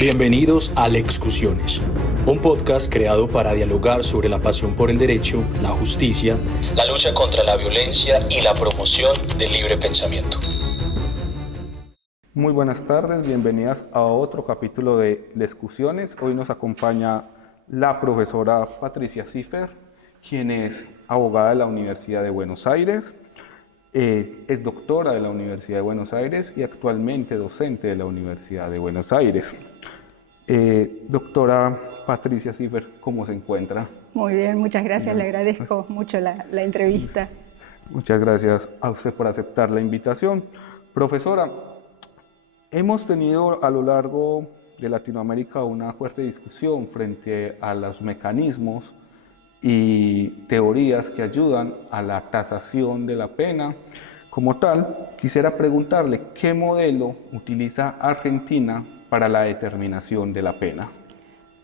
Bienvenidos a Lexcusiones, un podcast creado para dialogar sobre la pasión por el derecho, la justicia, la lucha contra la violencia y la promoción del libre pensamiento. Muy buenas tardes, bienvenidas a otro capítulo de Lexcusiones. Hoy nos acompaña la profesora Patricia Ciffer, quien es abogada de la Universidad de Buenos Aires, es doctora de la Universidad de Buenos Aires y actualmente docente de la Universidad de Buenos Aires. Doctora Patricia Ciffer, ¿cómo se encuentra? Muy bien, muchas gracias, le agradezco mucho la entrevista. Muchas gracias a usted por aceptar la invitación. Profesora, hemos tenido a lo largo de Latinoamérica una fuerte discusión frente a los mecanismos y teorías que ayudan a la tasación de la pena. Como tal, quisiera preguntarle qué modelo utiliza Argentina para la determinación de la pena.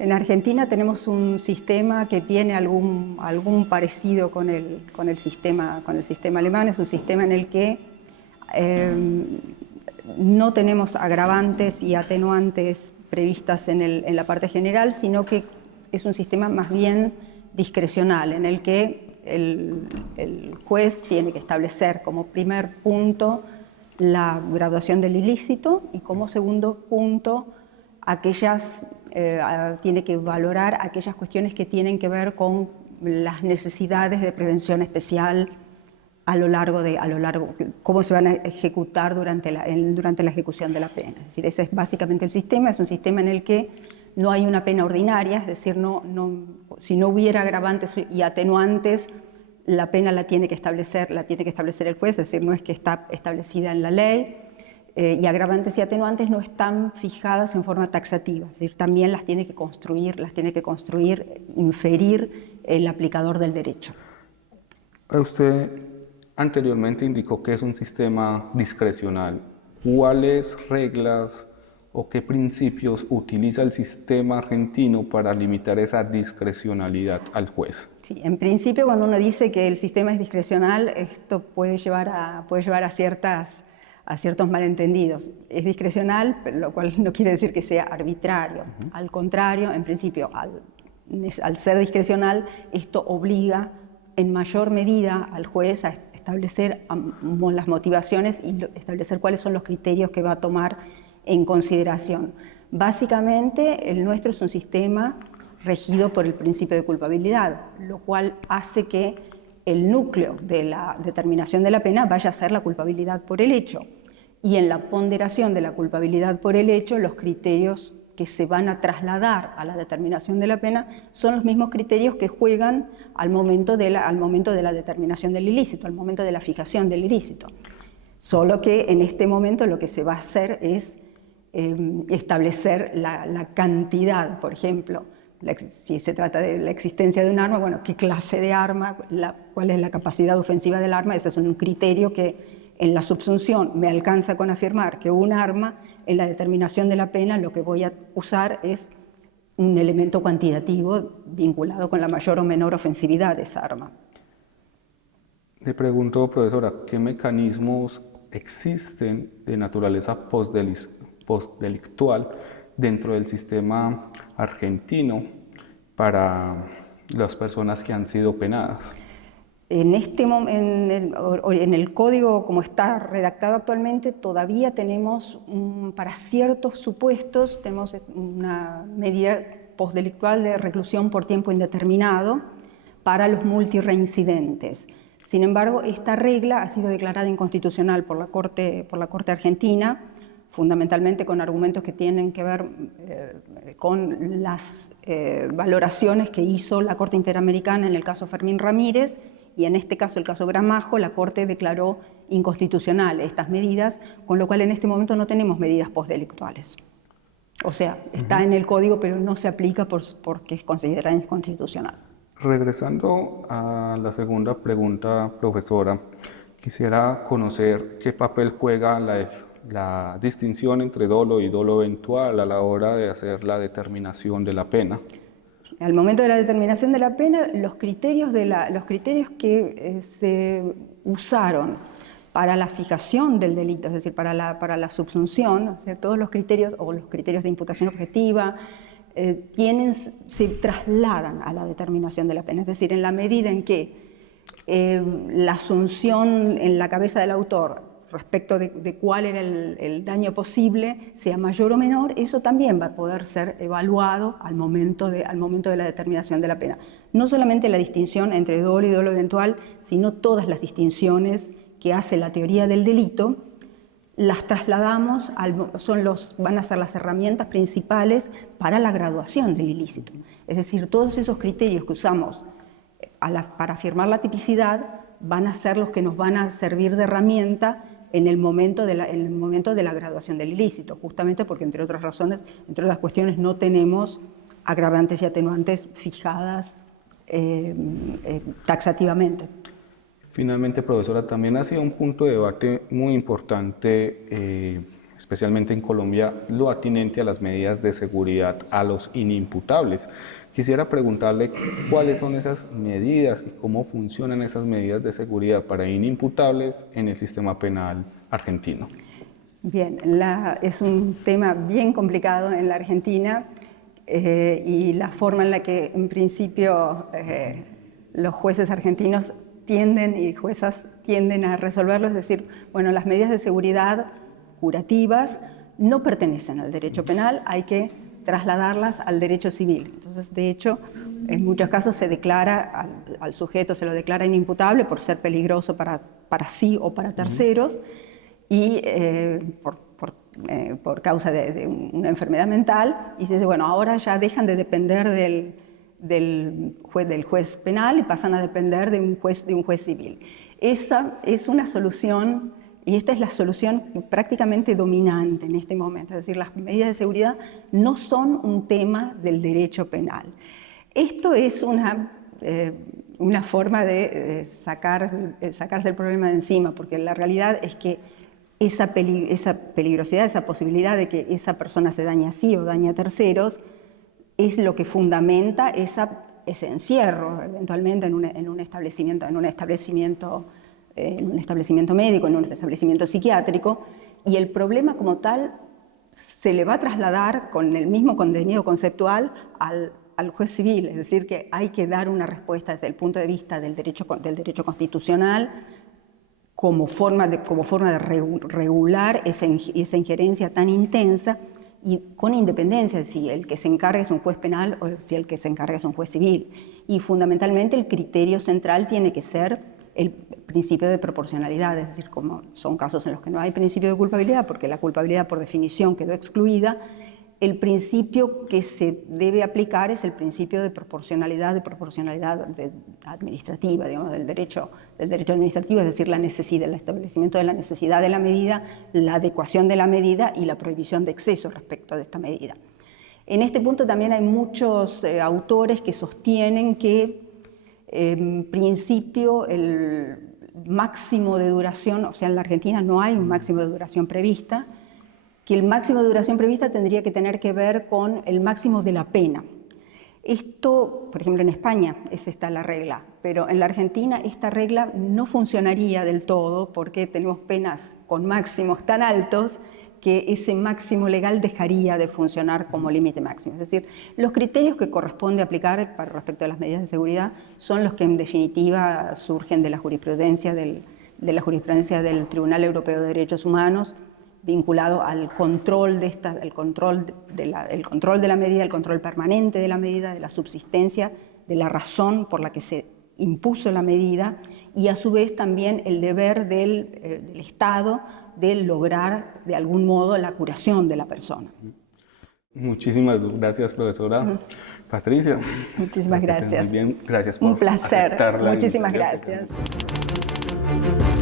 En Argentina tenemos un sistema que tiene algún parecido con el sistema alemán. Es un sistema en el que no tenemos agravantes y atenuantes previstas en la parte general, sino que es un sistema más bien discrecional, en el que el juez tiene que establecer como primer punto la graduación del ilícito y como segundo punto tiene que valorar aquellas cuestiones que tienen que ver con las necesidades de prevención especial a lo largo cómo se van a ejecutar durante la ejecución de la pena. Es decir, ese es básicamente el sistema. Es un sistema en el que no hay una pena ordinaria, es decir, si no hubiera agravantes y atenuantes, la pena la tiene que establecer el juez, es decir, no es que está establecida en la ley, y agravantes y atenuantes no están fijadas en forma taxativa, es decir, también las tiene que construir, inferir el aplicador del derecho. Usted anteriormente indicó que es un sistema discrecional. ¿Cuáles reglas o qué principios utiliza el sistema argentino para limitar esa discrecionalidad al juez? Sí, en principio, cuando uno dice que el sistema es discrecional, esto puede llevar a ciertos malentendidos. Es discrecional, lo cual no quiere decir que sea arbitrario. Al contrario, en principio, al ser discrecional, esto obliga en mayor medida al juez a establecer las motivaciones y establecer cuáles son los criterios que va a tomar en consideración. Básicamente, el nuestro es un sistema regido por el principio de culpabilidad, lo cual hace que el núcleo de la determinación de la pena vaya a ser la culpabilidad por el hecho. Y en la ponderación de la culpabilidad por el hecho, los criterios que se van a trasladar a la determinación de la pena son los mismos criterios que juegan al momento de la determinación del ilícito, al momento de la fijación del ilícito. Solo que en este momento lo que se va a hacer es establecer la cantidad, por ejemplo, si se trata de la existencia de un arma, bueno, qué clase de arma, cuál es la capacidad ofensiva del arma. Ese es un criterio que en la subsunción me alcanza con afirmar que un arma, en la determinación de la pena lo que voy a usar es un elemento cuantitativo vinculado con la mayor o menor ofensividad de esa arma. Le pregunto, profesora, ¿qué mecanismos existen de naturaleza postdelictual dentro del sistema argentino para las personas que han sido penadas? En el código como está redactado actualmente, todavía tenemos, para ciertos supuestos, tenemos una medida postdelictual de reclusión por tiempo indeterminado para los multireincidentes. Sin embargo, esta regla ha sido declarada inconstitucional por la Corte Argentina, fundamentalmente con argumentos que tienen que ver con las valoraciones que hizo la Corte Interamericana en el caso Fermín Ramírez, y en este caso, el caso Gramajo, la Corte declaró inconstitucional estas medidas, con lo cual en este momento no tenemos medidas postdelictuales. O sea, está en el código, pero no se aplica porque es considerada inconstitucional. Regresando a la segunda pregunta, profesora, quisiera conocer qué papel juega la distinción entre dolo y dolo eventual a la hora de hacer la determinación de la pena. Al momento de la determinación de la pena, los criterios que se usaron para la fijación del delito, es decir, para la subsunción, o sea, todos los criterios o los criterios de imputación objetiva se trasladan a la determinación de la pena. Es decir, en la medida en que la asunción en la cabeza del autor respecto de cuál era el daño posible, sea mayor o menor, eso también va a poder ser evaluado al momento de la determinación de la pena. No solamente la distinción entre dolo y dolo eventual, sino todas las distinciones que hace la teoría del delito, las trasladamos, van a ser las herramientas principales para la graduación del ilícito. Es decir, todos esos criterios que usamos para afirmar la tipicidad van a ser los que nos van a servir de herramienta en el momento de la graduación del ilícito, justamente porque, entre otras razones, entre otras cuestiones, no tenemos agravantes y atenuantes fijadas taxativamente. Finalmente, profesora, también ha sido un punto de debate muy importante, especialmente en Colombia, lo atinente a las medidas de seguridad a los inimputables. Quisiera preguntarle cuáles son esas medidas y cómo funcionan esas medidas de seguridad para inimputables en el sistema penal argentino. Bien, es un tema bien complicado en la Argentina y la forma en la que en principio los jueces argentinos y juezas tienden a resolverlo, es decir, bueno, las medidas de seguridad curativas no pertenecen al derecho penal, hay que trasladarlas al derecho civil. Entonces, de hecho, en muchos casos se declara al sujeto, se lo declara inimputable por ser peligroso para sí o para terceros y por causa de una enfermedad mental, y se dice, bueno, ahora ya dejan de depender del juez penal y pasan a depender de un juez civil. Esa es una solución. Y esta es la solución prácticamente dominante en este momento, es decir, las medidas de seguridad no son un tema del derecho penal. Esto es una forma de sacarse el problema de encima, porque la realidad es que esa peligrosidad, esa posibilidad de que esa persona se dañe a sí o dañe a terceros, es lo que fundamenta ese encierro, eventualmente en un establecimiento médico, en un establecimiento psiquiátrico, y el problema como tal se le va a trasladar con el mismo contenido conceptual al juez civil, es decir, que hay que dar una respuesta desde el punto de vista del derecho constitucional como forma de regular esa injerencia tan intensa y con independencia de si el que se encarga es un juez penal o si el que se encarga es un juez civil. Y fundamentalmente el criterio central tiene que ser el principio de proporcionalidad, es decir, como son casos en los que no hay principio de culpabilidad, porque la culpabilidad por definición quedó excluida, el principio que se debe aplicar es el principio de proporcionalidad administrativa, digamos, del derecho administrativo, es decir, la necesidad, el establecimiento de la necesidad de la medida, la adecuación de la medida y la prohibición de exceso respecto de esta medida. En este punto también hay muchos autores que sostienen que en principio el máximo de duración, o sea, en la Argentina no hay un máximo de duración prevista, que el máximo de duración prevista tendría que tener que ver con el máximo de la pena. Esto, por ejemplo, en España es esta la regla, pero en la Argentina esta regla no funcionaría del todo porque tenemos penas con máximos tan altos que ese máximo legal dejaría de funcionar como límite máximo. Es decir, los criterios que corresponde aplicar para respecto a las medidas de seguridad son los que en definitiva surgen de la jurisprudencia del Tribunal Europeo de Derechos Humanos, vinculado al control de la medida, el control permanente de la medida, de la subsistencia, de la razón por la que se impuso la medida y a su vez también el deber del Estado de lograr de algún modo la curación de la persona. Muchísimas gracias, profesora Patricia. Muchísimas gracias. Muy bien. Gracias por un placer. aceptar la Muchísimas invitación. gracias.